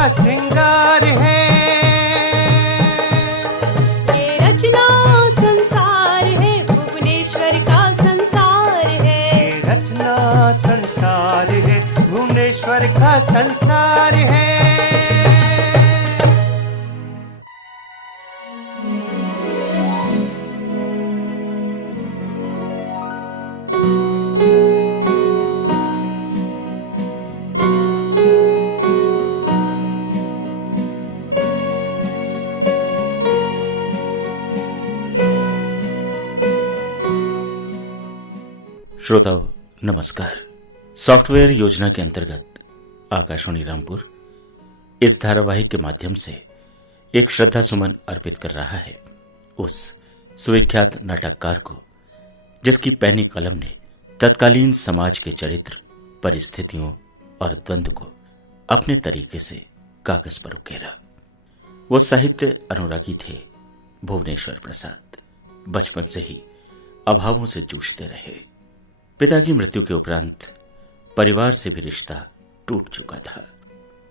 का श्रृंगार है। ये रचना संसार है, भुवनेश्वर का संसार है। ये रचना संसार है, भुवनेश्वर का संसार है। श्रोताओं नमस्कार। सॉफ्टवेयर योजना के अंतर्गत आकाशवाणी रामपुर इस धारावाहिक के माध्यम से एक श्रद्धा सुमन अर्पित कर रहा है उस सुविख्यात नाटककार को जिसकी पैनी कलम ने तत्कालीन समाज के चरित्र, परिस्थितियों और द्वंद्व को अपने तरीके से कागज पर उकेरा। वो साहित्य अनुरागी थे भुवनेश्वर प्रसाद। बचपन से ही अभावों से जूझते रहे। पिता की मृत्यु के उपरांत परिवार से भी रिश्ता टूट चुका था।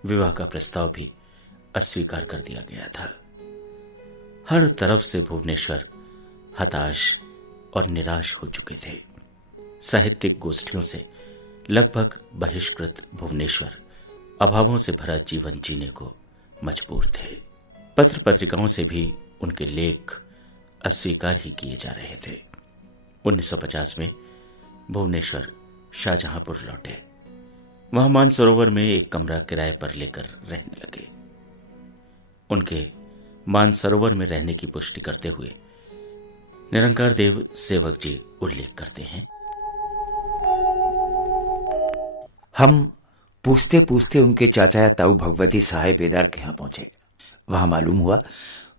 विवाह का प्रस्ताव भी अस्वीकार कर दिया गया था। हर तरफ से भुवनेश्वर हताश और निराश हो चुके थे। साहित्यिक गोष्ठियों से लगभग बहिष्कृत भुवनेश्वर अभावों से भरा जीवन जीने को मजबूर थे। पत्र पत्रिकाओं से भी उनके लेख अस्वीकार ही किए जा रहे थे। 1950 में भुवनेश्वर शाहजहांपुर लौटे। वहां मानसरोवर में एक कमरा किराए पर लेकर रहने लगे। उनके मानसरोवर में रहने की पुष्टि करते हुए निरंकार देव सेवक जी उल्लेख करते हैं। हम पूछते पूछते उनके चाचा ताऊ भगवती साहेब बेदार के यहाँ पहुंचे। वहां मालूम हुआ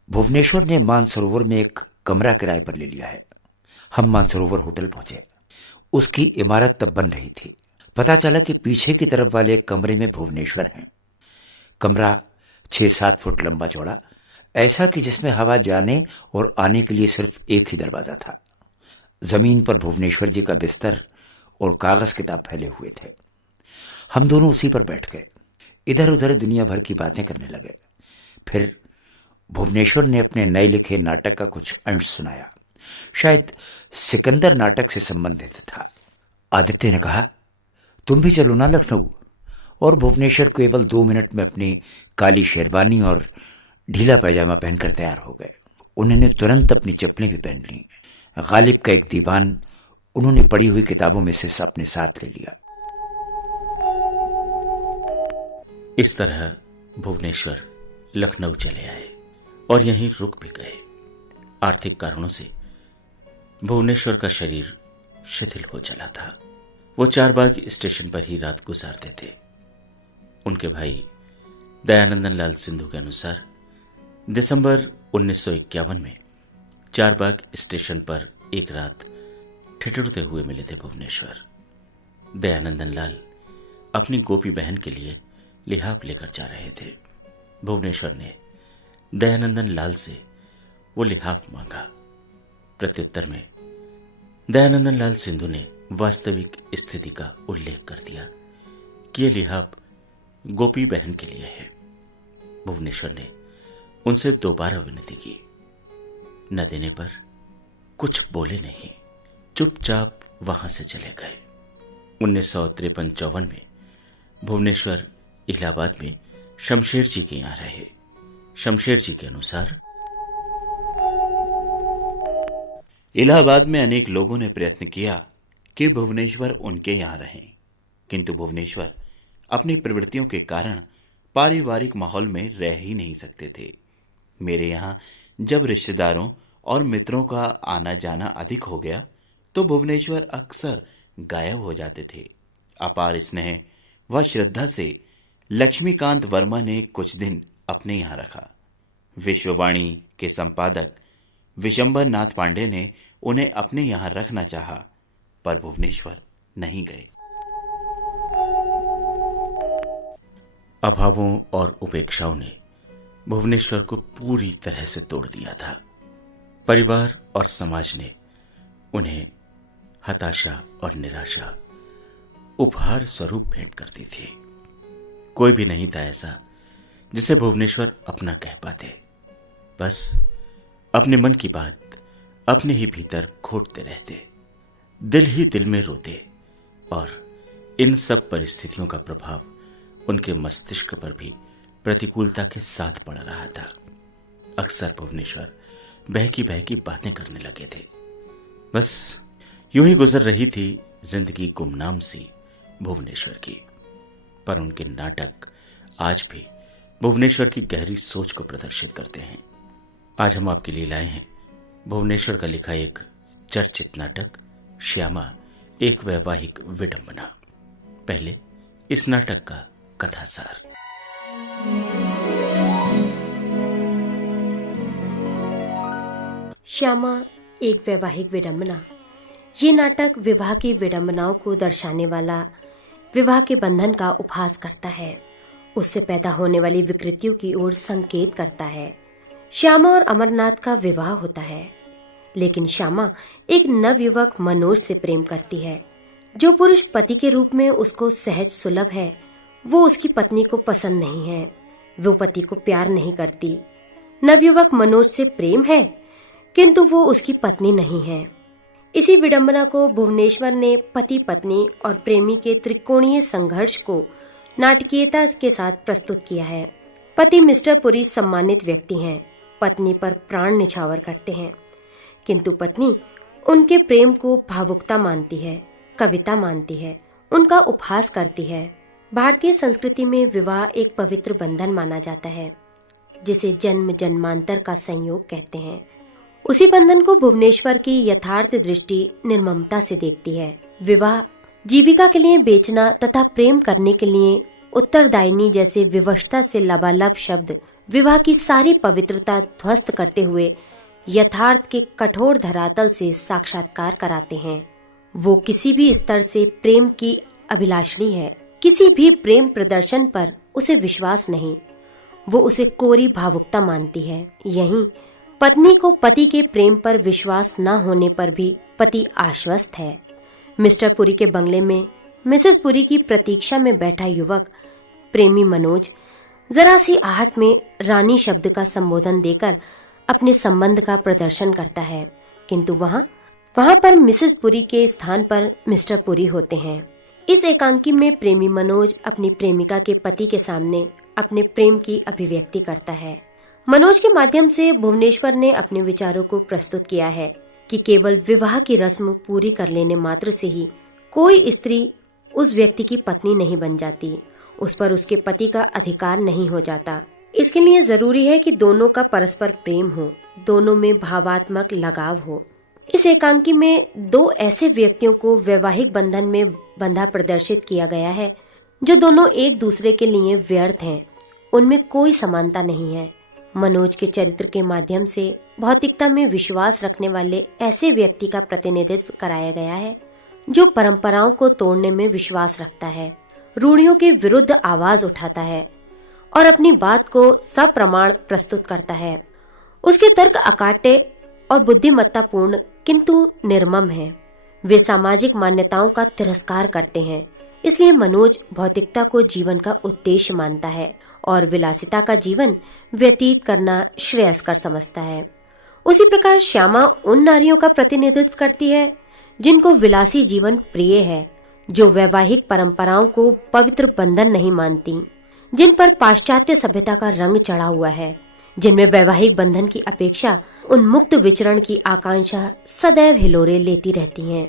भुवनेश्वर ने मानसरोवर में एक कमरा किराए पर ले लिया है। हम मानसरोवर होटल पहुंचे। उसकी इमारत तब बन रही थी। पता चला कि पीछे की तरफ वाले एक कमरे में भुवनेश्वर हैं। कमरा 6-7 फुट लंबा चौड़ा, ऐसा कि जिसमें हवा जाने और आने के लिए सिर्फ एक ही दरवाजा था। जमीन पर भुवनेश्वर जी का बिस्तर और कागज किताब फैले हुए थे। हम दोनों उसी पर बैठ गए, इधर उधर दुनिया भर की बातें करने लगे। फिर भुवनेश्वर ने अपने नए लिखे नाटक का कुछ अंश सुनाया। शायद सिकंदर नाटक से संबंधित था। आदित्य ने कहा, तुम भी चलो ना लखनऊ। और भुवनेश्वर केवल 2 मिनट में अपनी काली शेरवानी और ढीला पैजामा पहनकर तैयार हो गए। उन्होंने तुरंत अपनी चप्पलें भी पहन ली। गालिब का एक दीवान उन्होंने पढ़ी हुई किताबों में से अपने साथ ले लिया। इस तरह भुवनेश्वर लखनऊ चले आए और यहीं रुक भी गए। आर्थिक कारणों से भुवनेश्वर का शरीर शिथिल हो चला था। वो चारबाग स्टेशन पर ही रात गुजारते थे। उनके भाई दयानंदन लाल सिंधु के अनुसार दिसंबर 1951 में चारबाग स्टेशन पर एक रात ठिठुरते हुए मिले थे भुवनेश्वर। दयानंदन लाल अपनी गोपी बहन के लिए लिहाफ लेकर जा रहे थे। भुवनेश्वर ने दयानंदन लाल से वो लिहाफ मांगा। प्रत्युत्तर में दयानंदन लाल सिंधु ने वास्तविक स्थिति का उल्लेख कर दिया कि यह लिहाफ गोपी बहन के लिए है। भुवनेश्वर ने उनसे दोबारा विनती की। न देने पर कुछ बोले नहीं, चुपचाप वहां से चले गए। 1953-54 में भुवनेश्वर इलाहाबाद में शमशेर जी के यहां रहे। शमशेर जी के अनुसार, इलाहाबाद में अनेक लोगों ने प्रयत्न किया कि भुवनेश्वर उनके यहां रहें, किंतु भुवनेश्वर अपनी प्रवृत्तियों के कारण पारिवारिक माहौल में रह ही नहीं सकते थे। मेरे यहां जब रिश्तेदारों और मित्रों का आना जाना अधिक हो गया तो भुवनेश्वर अक्सर गायब हो जाते थे। अपार स्नेह व श्रद्धा से लक्ष्मीकांत वर्मा ने कुछ दिन अपने यहां रखा। विश्ववाणी के संपादक विशंबर नाथ पांडे ने उन्हें अपने यहां रखना चाहा, पर भुवनेश्वर नहीं गए। अभावों और उपेक्षाओं ने भुवनेश्वर को पूरी तरह से तोड़ दिया था। परिवार और समाज ने उन्हें हताशा और निराशा उपहार स्वरूप भेंट कर दी थी। कोई भी नहीं था ऐसा जिसे भुवनेश्वर अपना कह पाते। बस अपने मन की बात अपने ही भीतर घोटते रहते, दिल ही दिल में रोते, और इन सब परिस्थितियों का प्रभाव उनके मस्तिष्क पर भी प्रतिकूलता के साथ पड़ रहा था। अक्सर भुवनेश्वर बहकी बातें करने लगे थे। बस यूं ही गुजर रही थी जिंदगी गुमनाम सी भुवनेश्वर की। पर उनके नाटक आज भी भुवनेश्वर की गहरी सोच को प्रदर्शित करते हैं। आज हम आपके लिए लाए हैं भुवनेश्वर का लिखा एक चर्चित नाटक श्यामा एक वैवाहिक विडंबना। पहले इस नाटक का कथासार। श्यामा एक वैवाहिक विडंबना। ये नाटक विवाह की विडंबनाओं को दर्शाने वाला विवाह के बंधन का उपहास करता है, उससे पैदा होने वाली विकृतियों की ओर संकेत करता है। श्यामा और अमरनाथ का विवाह होता है, लेकिन श्यामा एक नवयुवक मनोज से प्रेम करती है। जो पुरुष पति के रूप में उसको सहज सुलभ है, वो उसकी पत्नी को पसंद नहीं है। वो पति को प्यार नहीं करती। नवयुवक मनोज से प्रेम है, किंतु वो उसकी पत्नी नहीं है। इसी विडंबना को भुवनेश्वर ने पति पत्नी और प्रेमी के त्रिकोणीय संघर्ष को नाटकीयता के साथ प्रस्तुत किया है। पति मिस्टर पुरी सम्मानित व्यक्ति हैं, पत्नी पर प्राण निछावर करते हैं, किंतु पत्नी उनके प्रेम को भावुकता मानती है, कविता मानती है, उनका उपहास करती है। भारतीय संस्कृति में विवाह एक पवित्र बंधन माना जाता है, जिसे जन्म जन्मांतर का संयोग कहते हैं। उसी बंधन को भुवनेश्वर की यथार्थ दृष्टि निर्ममता से देखती है। विवाह जीविका के लिए बेचना तथा प्रेम करने के लिए उत्तरदायिनी जैसे विवशता से लबालब शब्द विवाह की सारी पवित्रता ध्वस्त करते हुए यथार्थ के कठोर धरातल से साक्षात्कार कराते हैं। वो किसी भी स्तर से प्रेम की अभिलाषणी है, किसी भी प्रेम प्रदर्शन पर उसे विश्वास नहीं, वो उसे कोरी भावुकता मानती है। यहीं पत्नी को पति के प्रेम पर विश्वास न होने पर भी पति आश्वस्त है। मिस्टर पुरी के बंगले में मिसेस पुरी की प्रतीक्षा में बैठा युवक प्रेमी मनोज जरा सी आहट में रानी शब्द का संबोधन देकर अपने संबंध का प्रदर्शन करता है, किंतु वहाँ पर मिसेस पुरी के स्थान पर मिस्टर पुरी होते हैं। इस एकांकी में प्रेमी मनोज अपनी प्रेमिका के पति के सामने अपने प्रेम की अभिव्यक्ति करता है। मनोज के माध्यम से भुवनेश्वर ने अपने विचारों को प्रस्तुत किया है कि केवल विवाह की रस्म पूरी कर लेने मात्र से ही कोई स्त्री उस व्यक्ति की पत्नी नहीं बन जाती, उस पर उसके पति का अधिकार नहीं हो जाता। इसके लिए जरूरी है कि दोनों का परस्पर प्रेम हो, दोनों में भावात्मक लगाव हो। इस एकांकी में दो ऐसे व्यक्तियों को वैवाहिक बंधन में बंधा प्रदर्शित किया गया है जो दोनों एक दूसरे के लिए व्यर्थ हैं, उनमें कोई समानता नहीं है। मनोज के चरित्र के माध्यम से भौतिकता में विश्वास रखने वाले ऐसे व्यक्ति का प्रतिनिधित्व कराया गया है जो परंपराओं को तोड़ने में विश्वास रखता है, रूढ़ियों के विरुद्ध आवाज उठाता है और अपनी बात को सप्रमाण प्रस्तुत करता है। उसके तर्क अकाट्य और बुद्धिमत्तापूर्ण किंतु निर्मम है। वे सामाजिक मान्यताओं का तिरस्कार करते हैं, इसलिए मनोज भौतिकता को जीवन का उद्देश्य मानता है और विलासिता का जीवन व्यतीत करना श्रेयस्कर समझता है। उसी प्रकार श्यामा उन नारियों का प्रतिनिधित्व करती है जिनको विलासी जीवन प्रिय है, जो वैवाहिक परंपराओं को पवित्र बंधन नहीं मानती, जिन पर पाश्चात्य सभ्यता का रंग चढ़ा हुआ है, जिनमें वैवाहिक बंधन की अपेक्षा उन्मुक्त विचरण की आकांक्षा सदैव हिलोरे लेती रहती हैं,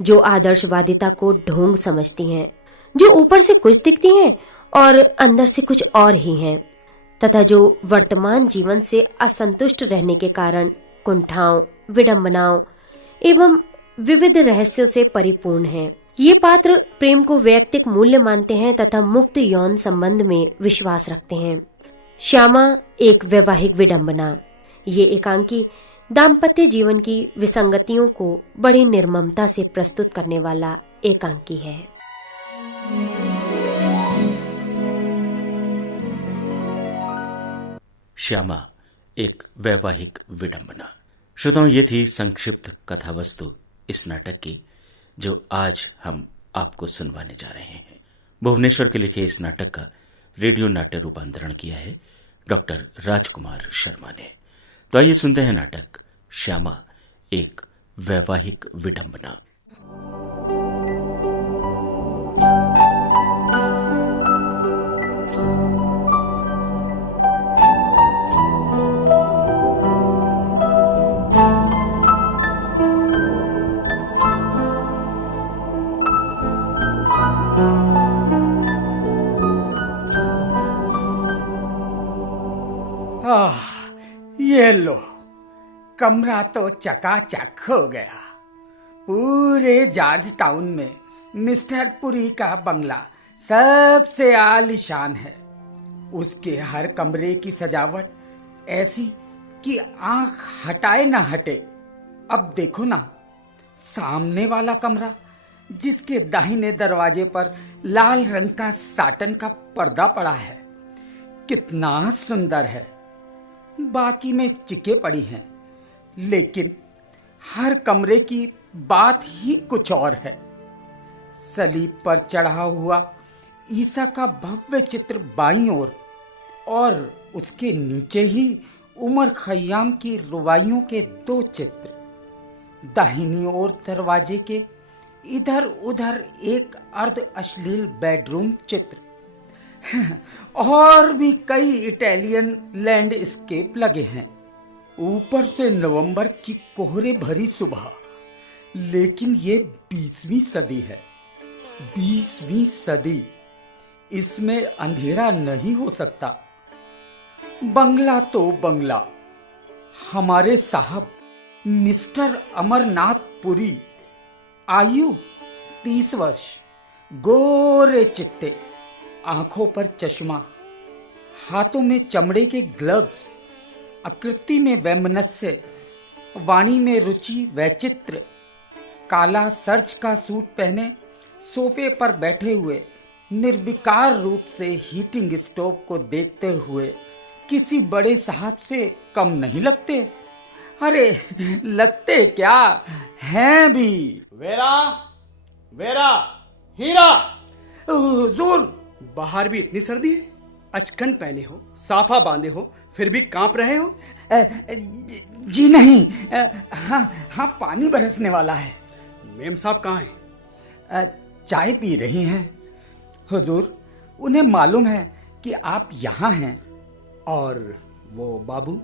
जो आदर्शवादिता को ढोंग समझती हैं, जो ऊपर से कुछ दिखती हैं और अंदर से कुछ और ही हैं, तथा जो वर्तमान जीवन से असंतुष्ट रहने के कारण कुंठाओं, विडंबनाओं एवं विविध रहस्यों से परिपूर्ण हैं। ये पात्र प्रेम को वैयक्तिक मूल्य मानते हैं तथा मुक्त यौन संबंध में विश्वास रखते हैं। श्यामा एक वैवाहिक विडंबना। ये एकांकी दाम्पत्य जीवन की विसंगतियों को बड़ी निर्ममता से प्रस्तुत करने वाला एकांकी है। श्यामा एक वैवाहिक विडंबना। श्रोताओं, ये थी संक्षिप्त कथा वस्तु इस नाटक की जो आज हम आपको सुनवाने जा रहे हैं। भुवनेश्वर के लिखे इस नाटक का रेडियो नाट्य रूपांतरण किया है डॉक्टर राजकुमार शर्मा ने। तो आइए सुनते हैं नाटक श्यामा, एक वैवाहिक विडंबना। ये लो, कमरा तो चकाचक हो गया। पूरे जॉर्ज टाउन में मिस्टर पुरी का बंगला सबसे आलीशान है। उसके हर कमरे की सजावट ऐसी कि आंख हटाए ना हटे। अब देखो ना, सामने वाला कमरा जिसके दाहिने दरवाजे पर लाल रंग का साटन का पर्दा पड़ा है, कितना सुंदर है। बाकी में चिके पड़ी हैं, लेकिन हर कमरे की बात ही कुछ और है। सलीब पर चढ़ा हुआ ईसा का भव्य चित्र बाईं ओर, और उसके नीचे ही उमर खयाम की रुबाइयों के 2 चित्र। दाहिनी ओर दरवाजे के इधर उधर एक अर्ध अश्लील बेडरूम चित्र और भी कई इटालियन लैंडस्केप लगे हैं। ऊपर से नवंबर की कोहरे भरी सुबह। लेकिन ये 20वीं सदी है, 20वीं सदी, इसमें अंधेरा नहीं हो सकता। बंगला तो बंगला। हमारे साहब मिस्टर अमरनाथ पुरी, आयु 30 वर्ष, गोरे चिट्टे, आंखों पर चश्मा, हाथों में चमड़े के ग्लव्स, आकृति में वैमनस्य, वाणी में रुचि वैचित्र, काला सर्च का सूट पहने सोफे पर बैठे हुए निर्विकार रूप से हीटिंग स्टोव को देखते हुए किसी बड़े साहब से कम नहीं लगते। अरे लगते क्या हैं भी। वेरा, वेरा, हीरा। हुजूर, बाहर भी इतनी सर्दी है, अचकन पहने हो, साफा बांधे हो, फिर भी कांप रहे हो। जी नहीं, हाँ पानी बरसने वाला है। मेम साहब कहाँ हैं? चाय पी रही हैं। हुजूर, उन्हें मालूम है कि आप यहाँ हैं। और वो बाबू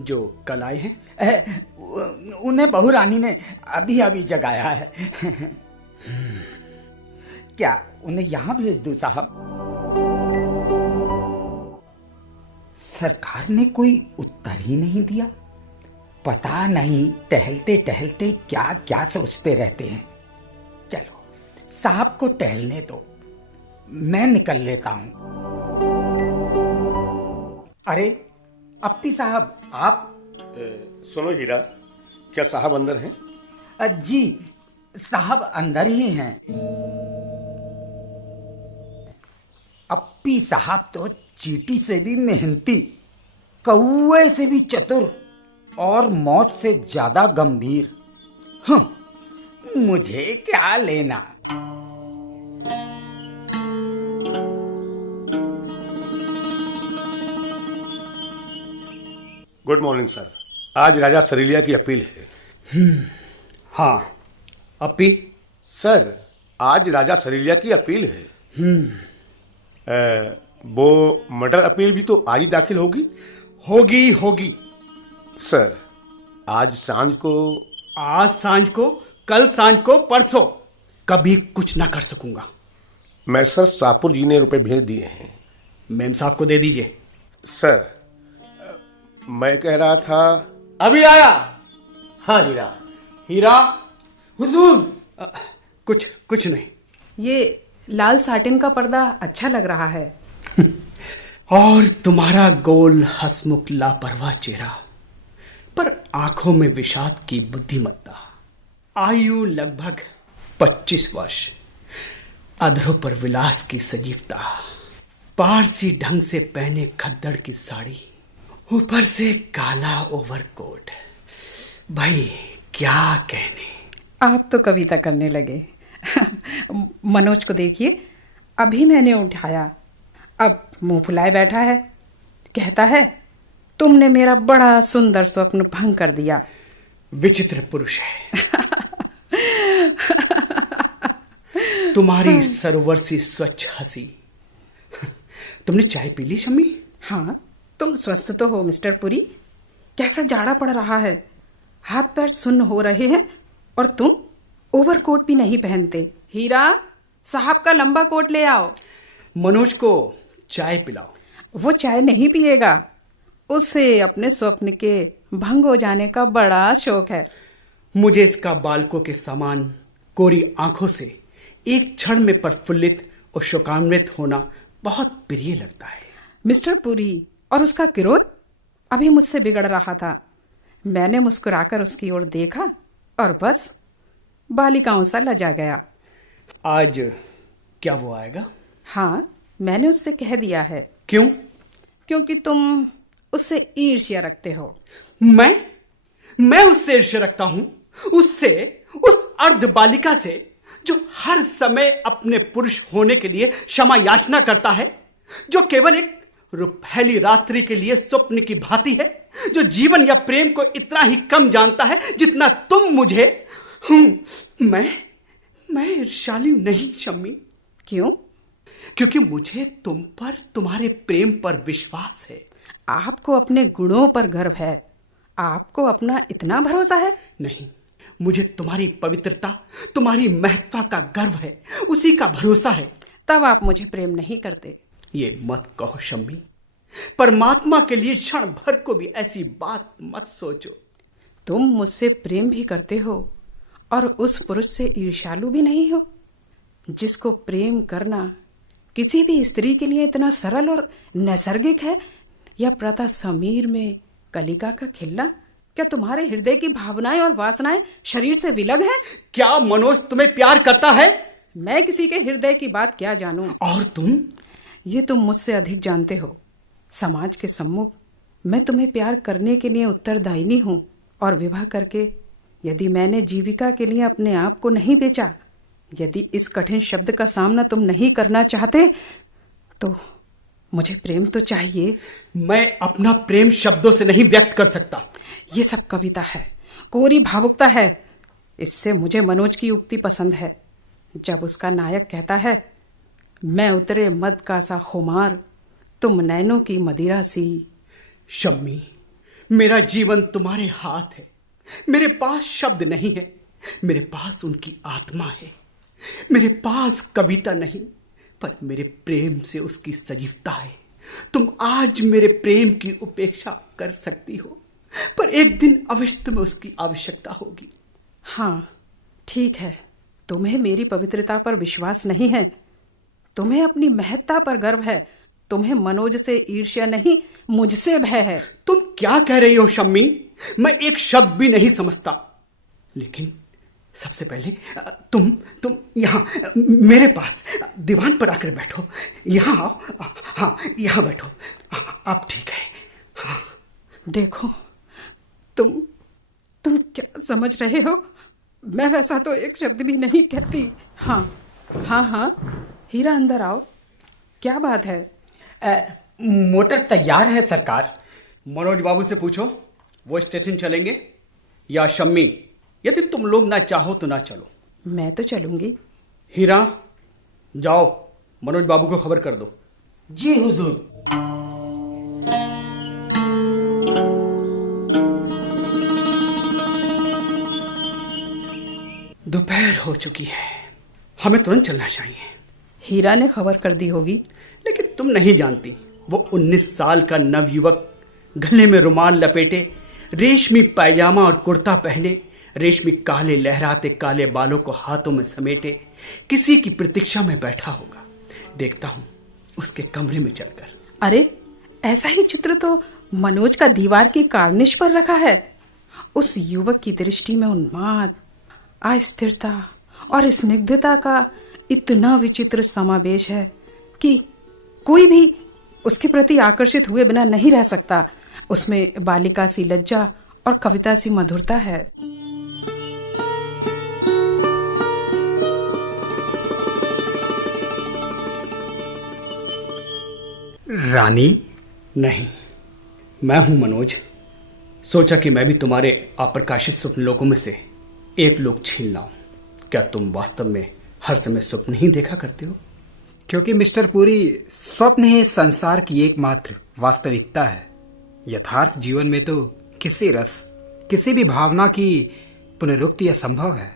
जो कल आए हैं? उन्हें बहू रानी ने अभी अभी जगाया है। क्या उन्हें यहाँ भेज दूं साहब? सरकार ने कोई उत्तर ही नहीं दिया। पता नहीं टहलते टहलते क्या क्या सोचते रहते हैं। चलो साहब को टहलने दो, मैं निकल लेता हूं। अरे अप्पी साहब, आप? सुनो हीरा, क्या साहब अंदर हैं? जी साहब अंदर ही हैं। अप्पी साहब तो चींटी से भी मेहनती, कौवे से भी चतुर और मौत से ज्यादा गंभीर। मुझे क्या लेना। Good morning sir. आज राजा सरीलिया की अपील है। हाँ, अप्पी। सर, आज राजा सरीलिया की अपील है। वो मर्डर अपील भी तो आज ही दाखिल होगी। होगी। सर, आज सांझ को, कल सांझ को, परसों, कभी कुछ ना कर सकूंगा। मैं सर सापुर जी ने रुपए भेज दिए हैं। मेम साहब को दे दीजिए। सर, मैं कह रहा था। अभी आया। हाँ हीरा। हुजूर, कुछ नहीं। ये लाल साटिन का पर्दा अच्छा लग रहा है। और तुम्हारा गोल हसमुख लापरवाह चेहरा, पर आंखों में विषाद की बुद्धिमत्ता। आयु लगभग 25 वर्ष, अधरों पर विलास की सजीवता, पारसी ढंग से पहने खद्दड़ की साड़ी, ऊपर से काला ओवरकोट। भाई क्या कहने। आप तो कविता करने लगे। मनोज को देखिए, अभी मैंने उठाया। अब मुंह फुलाए बैठा है, कहता है तुमने मेरा बड़ा सुंदर स्वप्न भंग कर दिया। विचित्र पुरुष है। तुम्हारी सरोवर सी स्वच्छ हंसी। तुमने चाय पी ली शम्मी? हाँ, तुम स्वस्थ तो हो मिस्टर पुरी? कैसा जाड़ा पड़ रहा है, हाथ पैर सुन्न हो रहे हैं और तुम ओवरकोट भी नहीं पहनते। हीरा, साहब का लंबा कोट ले आओ। मनोज को चाय पिलाओ। वो चाय नहीं पिएगा, उसे अपने स्वप्न के भंग हो जाने का बड़ा शौक है। मुझे इसका बालकों के समान कोरी आंखों से एक क्षण में प्रफुल्लित और शोकान्वित होना बहुत प्रिय लगता है। मिस्टर पुरी और उसका क्रोध अभी मुझसे बिगड़ रहा था। मैंने मुस्कुराकर उसकी ओर देखा और बस बालिकाओं सा लजा गया। आज क्या वो आएगा? हाँ, मैंने उससे कह दिया है। क्यों? क्योंकि तुम उससे ईर्ष्या रखते हो। मैं उससे ईर्ष्या रखता हूं? उससे, उस अर्ध बालिका से जो हर समय अपने पुरुष होने के लिए क्षमा याचना करता है, जो केवल एक रुपहली रात्रि के लिए स्वप्न की भांति है, जो जीवन या प्रेम को इतना ही कम जानता है जितना तुम मुझे। मैं ईर्ष्यालु नहीं शम्मी। क्यों? क्योंकि मुझे तुम पर, तुम्हारे प्रेम पर विश्वास है। आपको अपने गुणों पर गर्व है, आपको अपना इतना भरोसा है? नहीं, मुझे तुम्हारी पवित्रता, तुम्हारी महत्ता का गर्व है, उसी का भरोसा है। तब आप मुझे प्रेम नहीं करते। ये मत कहो शम्मी, परमात्मा के लिए क्षण भर को भी ऐसी बात मत सोचो। तुम मुझसे प्रेम भी करते हो और उस पुरुष से ईर्ष्यालु भी नहीं हो जिसको प्रेम करना किसी भी स्त्री के लिए इतना सरल और नैसर्गिक है, या प्रथा समीर में कलिका का खिलना? क्या तुम्हारे हृदय की भावनाएं और वासनाएं शरीर से विलग हैं? क्या मनोज तुम्हें प्यार करता है? मैं किसी के हृदय की बात क्या जानूं? और तुम? ये तुम मुझसे अधिक जानते हो। समाज के सम्मुख मैं तुम्हें प्यार करने के लिए उत्तरदायिनी हूं, और विवाह करके यदि मैंने जीविका के लिए अपने आप को नहीं बेचा, यदि इस कठिन शब्द का सामना तुम नहीं करना चाहते, तो मुझे प्रेम तो चाहिए। मैं अपना प्रेम शब्दों से नहीं व्यक्त कर सकता। ये सब कविता है, कोरी भावुकता है। इससे मुझे मनोज की उक्ति पसंद है, जब उसका नायक कहता है, मैं उतरे मद का सा खुमार, तुम नैनों की मदिरा सी। शम्मी, मेरा जीवन तुम्हारे हाथ है। मेरे पास शब्द नहीं है, मेरे पास उनकी आत्मा है। मेरे पास कविता नहीं, पर मेरे प्रेम से उसकी सजीवता है। तुम आज मेरे प्रेम की उपेक्षा कर सकती हो, पर एक दिन अवश्य तुम्हें उसकी आवश्यकता होगी। हाँ, ठीक है, तुम्हें मेरी पवित्रता पर विश्वास नहीं है, तुम्हें अपनी महत्ता पर गर्व है, तुम्हें मनोज से ईर्ष्या नहीं, मुझसे भय है। तुम क्या कह रही हो शम्मी? मैं एक शब्द भी नहीं समझता। लेकिन सबसे पहले तुम यहाँ मेरे पास दीवान पर आकर बैठो। यहाँ आओ। हाँ, यहाँ बैठो। अब ठीक है। हाँ। देखो, तुम क्या समझ रहे हो? मैं वैसा तो एक शब्द भी नहीं कहती। हाँ हाँ हाँ, हीरा अंदर आओ। क्या बात है? मोटर तैयार है सरकार। मनोज बाबू से पूछो, वो स्टेशन चलेंगे, या शम्मी यदि तुम लोग ना चाहो तो ना चलो। मैं तो चलूंगी। हीरा, जाओ मनोज बाबू को खबर कर दो। जी हुजूर। दोपहर हो चुकी है, हमें तुरंत चलना चाहिए। हीरा ने खबर कर दी होगी। लेकिन तुम नहीं जानती, वो 19 साल का नवयुवक गले में रुमाल लपेटे, रेशमी पायजामा और कुर्ता पहने, रेशमी काले लहराते काले बालों को हाथों में समेटे किसी की प्रतीक्षा में बैठा होगा। देखता हूं उसके कमरे में चलकर। अरे, ऐसा ही चित्र तो मनोज का दीवार की कार्निश पर रखा है। उस युवक की दृष्टि में उन्माद, अस्थिरता और स्निग्धता का इतना विचित्र समावेश है कि कोई भी उसके प्रति आकर्षित हुए बिना नहीं रह सकता। उसमें बालिका सी लज्जा और कविता सी मधुरता है। रानी? नहीं, मैं हूं मनोज। सोचा कि मैं भी तुम्हारे अप्रकाशित स्वप्न लोगों में से एक लोग छीन लाऊं। क्या तुम वास्तव में हर समय स्वप्न ही देखा करते हो? क्योंकि मिस्टर पुरी, स्वप्न ही इस संसार की एकमात्र वास्तविकता है। यथार्थ जीवन में तो किसी रस, किसी भी भावना की पुनरुक्ति असंभव है।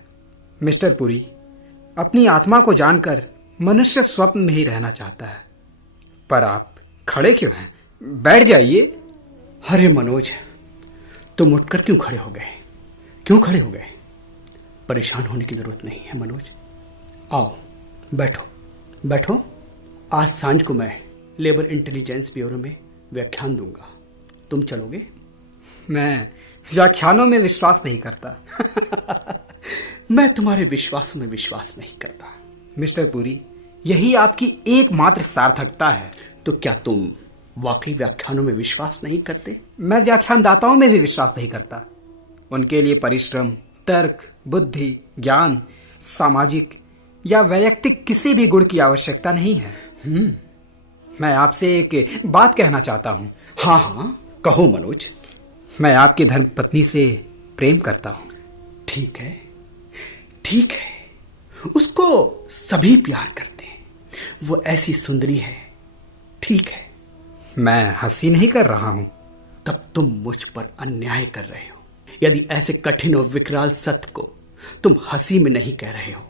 मिस्टर पुरी, अपनी आत्मा को जानकर मनुष्य स्वप्न में ही रहना चाहता है। पर आप खड़े क्यों हैं? बैठ जाइए। अरे मनोज, तुम उठकर क्यों खड़े हो गए? क्यों खड़े हो गए? परेशान होने की जरूरत नहीं है मनोज। आओ बैठो बैठो। आज सांझ को मैं लेबर इंटेलिजेंस ब्यूरो में व्याख्यान दूंगा। तुम चलोगे? मैं व्याख्यानों में विश्वास नहीं करता। मैं तुम्हारे विश्वासों में विश्वास नहीं करता। मिस्टर पुरी, यही आपकी एकमात्र सार्थकता है। तो क्या तुम वाकई व्याख्यानों में विश्वास नहीं करते? मैं व्याख्यानदाताओं में भी विश्वास नहीं करता। उनके लिए परिश्रम, तर्क, बुद्धि, ज्ञान, सामाजिक या वैयक्तिक किसी भी गुण की आवश्यकता नहीं है। मैं आपसे एक बात कहना चाहता हूं। हाँ हाँ, कहो मनोज। मैं आपकी धर्मपत्नी से प्रेम करता हूं। ठीक है, ठीक है, उसको सभी प्यार करते हैं। वो ऐसी सुंदरी है। ठीक है। मैं हंसी नहीं कर रहा हूं। तब तुम मुझ पर अन्याय कर रहे हो। यदि ऐसे कठिन और विकराल सत्य को तुम हंसी में नहीं कह रहे हो,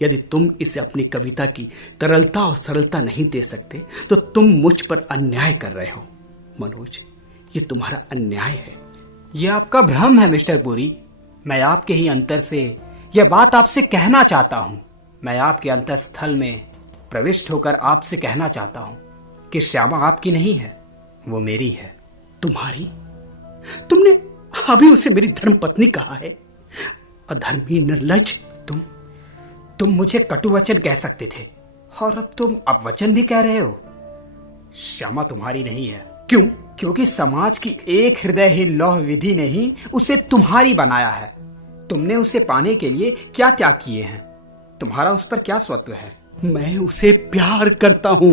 यदि तुम इसे अपनी कविता की तरलता और सरलता नहीं दे सकते, तो तुम मुझ पर अन्याय कर रहे हो। मनोज, ये तुम्हारा अन्याय है। ये आपका भ्रम है मिस्टर पुरी। मैं आपके ही अंतर से यह बात आपसे कहना चाहता हूं। मैं आपके अंतःस्थल में प्रविष्ट होकर आपसे कहना चाहता हूं कि श्यामा आपकी नहीं है, वो मेरी है। तुम्हारी? तुमने अभी उसे मेरी धर्मपत्नी कहा है। अधर्मी, निर्लज। तुम मुझे कटुवचन कह सकते थे और अब तुम अपवचन भी कह रहे हो। श्यामा तुम्हारी नहीं है। क्यों? क्योंकि समाज की एक हृदयहीन लौह विधि ने ही उसे तुम्हारी बनाया है। तुमने उसे पाने के लिए क्या त्याग किए हैं? तुम्हारा उस पर क्या स्वत्व है? मैं उसे प्यार करता हूं।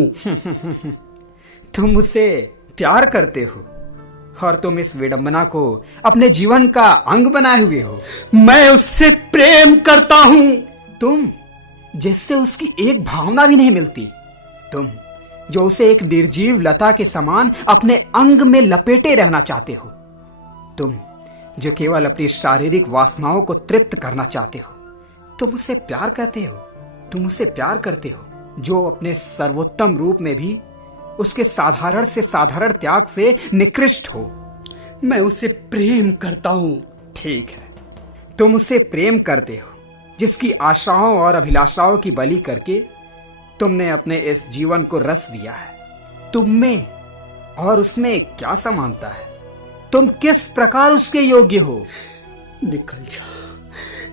तुम उसे प्यार करते हो और तुम इस विडंबना को अपने जीवन का अंग बनाए हुए हो। मैं उससे प्रेम करता हूं। तुम जिससे उसकी एक भावना भी नहीं मिलती। तुम जो उसे एक निर्जीव लता के समान अपने अंग में लपेटे रहना चाहते हो। तुम जो केवल अपनी शारीरिक वासनाओं को तृप्त करना चाहते हो। तुम उसे प्यार करते हो। तुम उसे प्यार करते हो जो अपने सर्वोत्तम रूप में भी उसके साधारण से साधारण त्याग से निकृष्ट हो। मैं उसे प्रेम करता हूं। ठीक है, तुम उसे प्रेम करते हो जिसकी आशाओं और अभिलाषाओं की बलि करके तुमने अपने इस जीवन को रस दिया है। तुम में और उसमें क्या समानता है? तुम किस प्रकार उसके योग्य हो? निकल जा,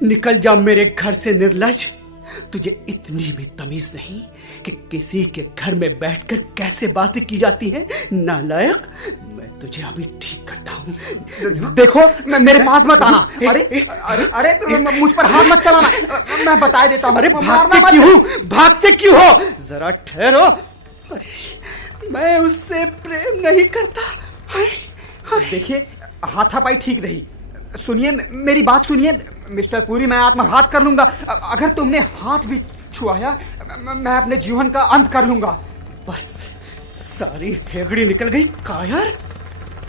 निकल जा मेरे घर से निर्लज। तुझे इतनी भी तमीज नहीं कि किसी के घर में बैठकर कैसे बातें की जाती हैं? नालायक, मैं तुझे अभी ठीक करता हूं। देखो, मेरे पास मत आना। अरे अरे अरे, मुझ पर हाथ मत चलाना। मैं बता देता हूं। अरे भागते क्यों हो? भागते क्यों हो? जरा ठहरो। अरे मैं उससे प्रेम नहीं करता। देखिए, हाथापाई ठीक नहीं। सुनिए, मेरी बात सुनिए मिस्टर पुरी, मैं आत्मघात कर लूंगा। अगर तुमने हाथ भी छुआया, मैं अपने जीवन का अंत कर लूंगा। बस सारी हेगड़ी निकल गई। कायर,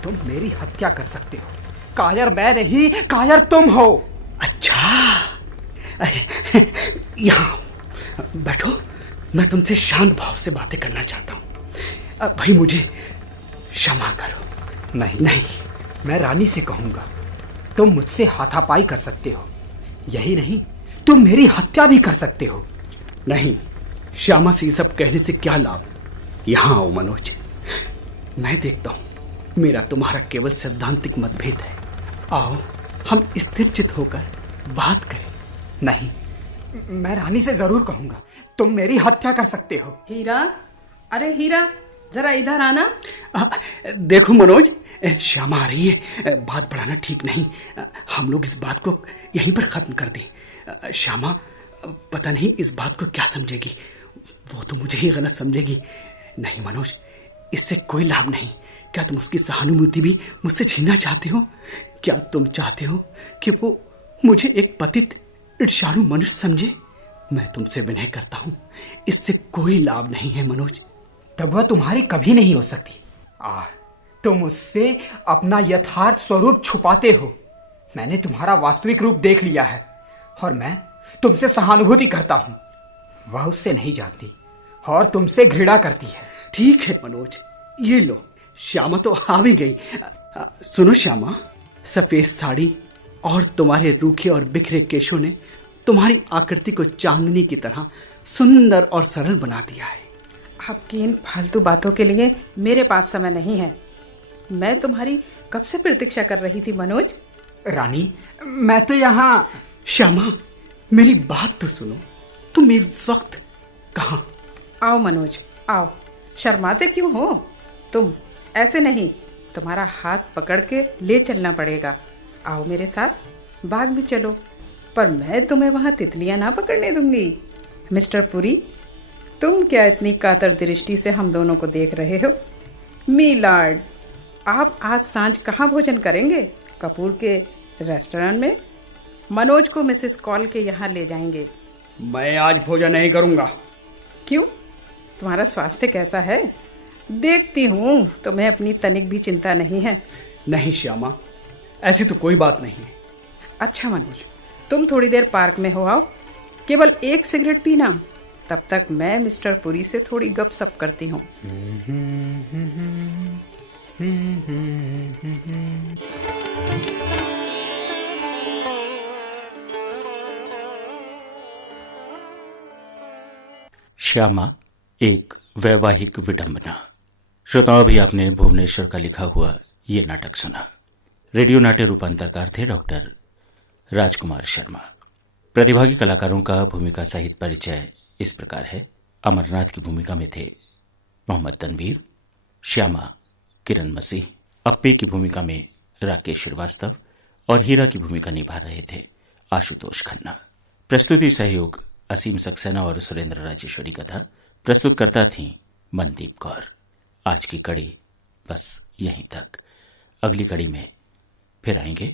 तुम मेरी हत्या कर सकते हो। कायर मैं नहीं, कायर तुम हो। अच्छा, यहाँ बैठो। मैं तुमसे शांत भाव से बातें करना चाहता हूं। भाई मुझे क्षमा करो। नहीं नहीं, मैं रानी से कहूंगा। तुम मुझसे हाथापाई कर सकते हो, यही नहीं तुम मेरी हत्या भी कर सकते हो। नहीं, श्यामा से ये सब कहने से क्या लाभ? यहां आओ मनोज, मैं देखता हूं मेरा तुम्हारा केवल सैद्धांतिक मतभेद है। आओ हम स्थिरचित होकर बात करें। नहीं, मैं रानी से जरूर कहूंगा। तुम मेरी हत्या कर सकते हो। हीरा, अरे हीरा, जरा इधर आना। देखो मनोज, श्यामा आ रही है। बात बढ़ाना ठीक नहीं। हम लोग इस बात को यहीं पर खत्म कर दें। श्यामा पता नहीं इस बात को क्या समझेगी। वो तो मुझे ही गलत समझेगी। नहीं मनोज, इससे कोई लाभ नहीं। क्या तुम उसकी सहानुभूति भी मुझसे छीनना चाहते हो? क्या तुम चाहते हो कि वो मुझे एक पतित ईर्ष्यालु मनुष्य समझे? मैं तुमसे विनय करता हूं, इससे कोई लाभ नहीं है मनोज। तब वह तुम्हारी कभी नहीं हो सकती। तुम उससे अपना यथार्थ स्वरूप छुपाते हो। मैंने तुम्हारा वास्तविक रूप देख लिया है और मैं तुमसे सहानुभूति करता हूं। वह उससे नहीं जानती और तुमसे घृणा करती है। ठीक है मनोज, ये लो, श्यामा तो आ भी गई। सुनो श्यामा, सफेद साड़ी और तुम्हारे रूखे और बिखरे केशों ने तुम्हारी आकृति को चांदनी की तरह सुंदर और सरल बना दिया है। आपकी इन फालतू बातों के लिए मेरे पास समय नहीं है। मैं तुम्हारी कब से प्रतीक्षा कर रही थी मनोज। रानी, मैं तो यहाँ। श्यामा, मेरी बात तो सुनो, तुम इस वक्त कहाँ? आओ मनोज, आओ। शर्माते क्यों हो तुम? ऐसे नहीं, तुम्हारा हाथ पकड़ के ले चलना पड़ेगा। आओ मेरे साथ, बाग भी चलो, पर मैं तुम्हें वहां तितलियां ना पकड़ने दूंगी। मिस्टर पुरी, तुम क्या इतनी कातर दृष्टि से हम दोनों को देख रहे हो? मीलार्ड, आप आज सांझ कहाँ भोजन करेंगे? कपूर के रेस्टोरेंट में। मनोज को मिसेस कॉल के यहाँ ले जाएंगे। मैं आज भोजन नहीं करूंगा। क्यों? तुम्हारा स्वास्थ्य कैसा है? देखती हूँ तुम्हें अपनी तनिक भी चिंता नहीं है। नहीं श्यामा, ऐसी तो कोई बात नहीं है। अच्छा मनोज, तुम थोड़ी देर पार्क में हो आओ, केवल एक सिगरेट पीना। तब तक मैं मिस्टर पुरी से थोड़ी गपशप करती हूँ। श्यामा, एक वैवाहिक विडंबना। श्रोताओं, अभी आपने भुवनेश्वर का लिखा हुआ ये नाटक सुना। रेडियो नाट्य रूपांतरकार थे डॉक्टर राजकुमार शर्मा। प्रतिभागी कलाकारों का भूमिका सहित परिचय इस प्रकार है। अमरनाथ की भूमिका में थे मोहम्मद तनवीर, श्यामा किरण मसीह, अप्पे की भूमिका में राकेश श्रीवास्तव और हीरा की भूमिका निभा रहे थे आशुतोष खन्ना। प्रस्तुति सहयोग असीम सक्सेना और सुरेंद्र राजेश्वरी का था। प्रस्तुतकर्ता थी मनदीप कौर। आज की कड़ी बस यहीं तक। अगली कड़ी में फिर आएंगे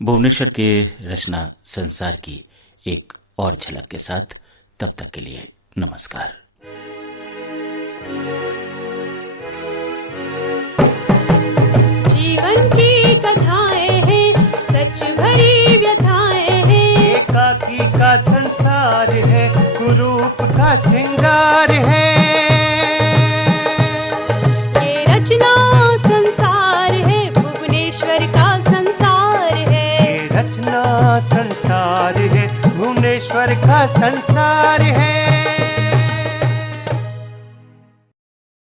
भुवनेश्वर के रचना संसार की एक और झलक के साथ। तब तक के लिए नमस्कार। जीवन की कथाएं हैं, सच भरी व्यथाएं हैं। एकाकी का संसार है, कुरूप का श्रृंगार है। ये रचना संसार है, भुवनेश्वर का संसार है। ये रचना संसार है, भुवनेश्वर का संसार है।